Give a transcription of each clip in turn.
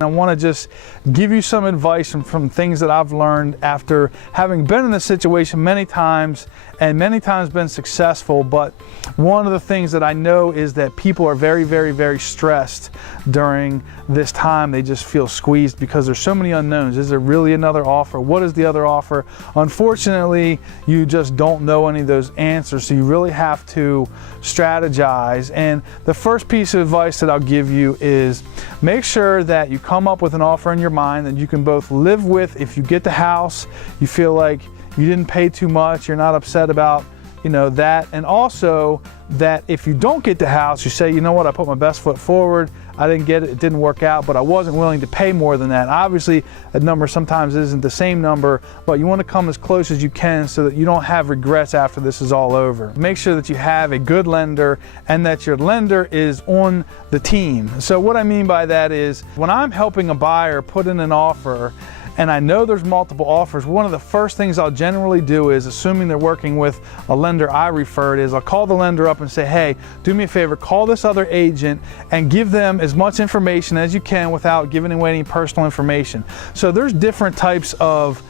I want to just give you some advice from things that I've learned after having been in this situation many times and many times been successful. But one of the things that I know is that people are very, very, very stressed during this time. They just feel squeezed because there's so many unknowns. Is there really another offer? What is the other offer? Unfortunately, you just don't know any of those answers, so you really have to strategize. And the first piece of advice that I'll give you is make sure that you come up with an offer in your mind that you can both live with. If you get the house, you feel like you didn't pay too much, you're not upset about that. And also that if you don't get the house, you say, you know what, I put my best foot forward, I didn't get it, it didn't work out, but I wasn't willing to pay more than that. Obviously, that number sometimes isn't the same number, but you want to come as close as you can so that you don't have regrets after this is all over. Make sure that you have a good lender and that your lender is on the team. So what I mean by that is when I'm helping a buyer put in an offer, and I know there's multiple offers, one of the first things I'll generally do is, assuming they're working with a lender I referred, is I'll call the lender up and say, hey, do me a favor, call this other agent and give them as much information as you can without giving away any personal information. So there's different types of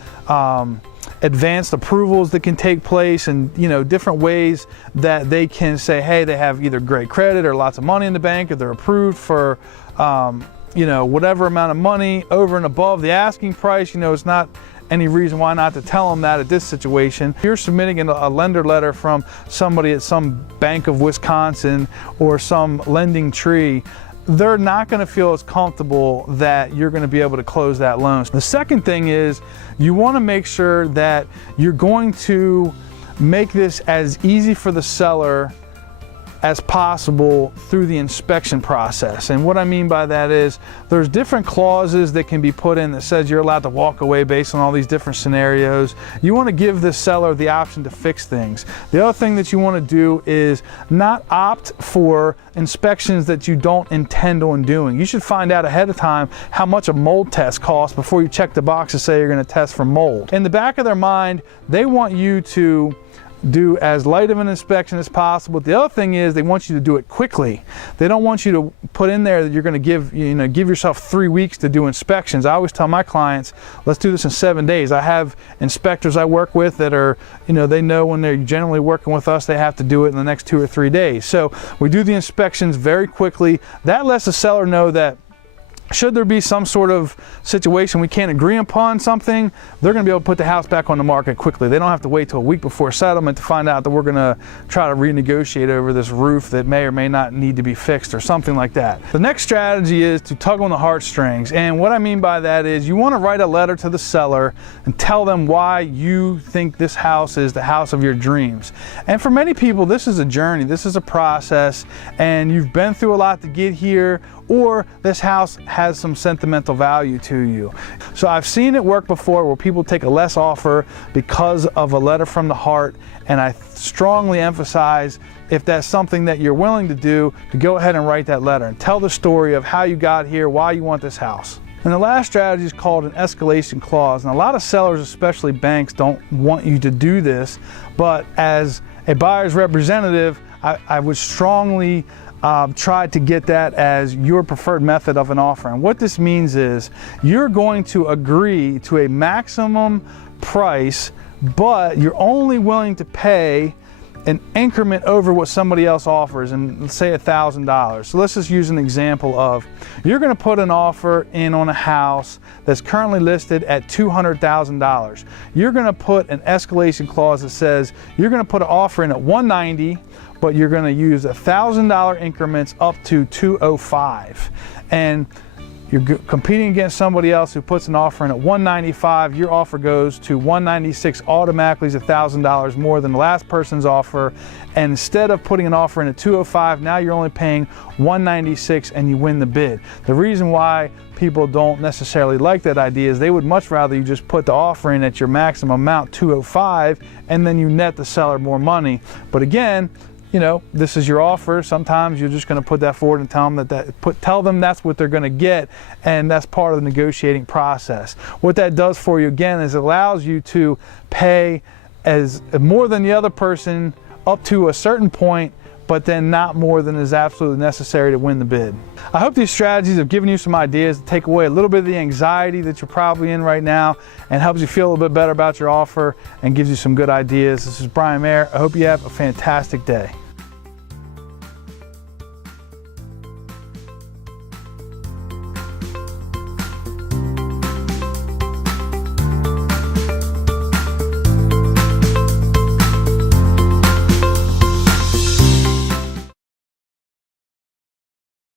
advanced approvals that can take place, and different ways that they can say, hey, they have either great credit or lots of money in the bank, or they're approved for whatever amount of money over and above the asking price. It's not any reason why not to tell them that at this situation. If you're submitting a lender letter from somebody at some Bank of Wisconsin or some lending tree, they're not going to feel as comfortable that you're going to be able to close that loan. The second thing is you want to make sure that you're going to make this as easy for the seller as possible through the inspection process. And what I mean by that is there's different clauses that can be put in that says you're allowed to walk away based on all these different scenarios. You want to give the seller the option to fix things. The other thing that you want to do is not opt for inspections that you don't intend on doing. You should find out ahead of time how much a mold test costs before you check the box to say you're going to test for mold. In the back of their mind, they want you to do as light of an inspection as possible. The other thing is they want you to do it quickly. They don't want you to put in there that you're going to give yourself 3 weeks to do inspections. I always tell my clients, let's do this in 7 days. I have inspectors I work with that are, they know when they're generally working with us, they have to do it in the next 2 or 3 days. So we do the inspections very quickly. That lets the seller know that should there be some sort of situation we can't agree upon something, they're going to be able to put the house back on the market quickly. They don't have to wait till a week before settlement to find out that we're going to try to renegotiate over this roof that may or may not need to be fixed or something like that. The next strategy is to tug on the heartstrings. And what I mean by that is you want to write a letter to the seller and tell them why you think this house is the house of your dreams. And for many people, this is a journey, this is a process, and you've been through a lot to get here, or this house has some sentimental value to you. So I've seen it work before where people take a less offer because of a letter from the heart, and I strongly emphasize, if that's something that you're willing to do, to go ahead and write that letter and tell the story of how you got here, why you want this house. And the last strategy is called an escalation clause. And a lot of sellers, especially banks, don't want you to do this, but as a buyer's representative, I would strongly try to get that as your preferred method of an offer. And what this means is you're going to agree to a maximum price, but you're only willing to pay an increment over what somebody else offers, and let's say $1,000. So let's just use an example of, you're going to put an offer in on a house that's currently listed at $200,000. You're going to put an escalation clause that says you're going to put an offer in at $190,000, but you're going to use $1,000 increments up to $205,000. And you're competing against somebody else who puts an offer in at $195,000. Your offer goes to $196,000, automatically is $1,000 more than the last person's offer. And instead of putting an offer in at $205,000, now you're only paying $196,000 and you win the bid. The reason why people don't necessarily like that idea is they would much rather you just put the offer in at your maximum amount, $205,000, and then you net the seller more money. But again, this is your offer. Sometimes you're just going to put that forward and tell them that's what they're going to get, and that's part of the negotiating process. What that does for you again is it allows you to pay as more than the other person up to a certain point, but then not more than is absolutely necessary to win the bid. I hope these strategies have given you some ideas to take away a little bit of the anxiety that you're probably in right now and helps you feel a little bit better about your offer and gives you some good ideas. This is Brian Mayer. I hope you have a fantastic day.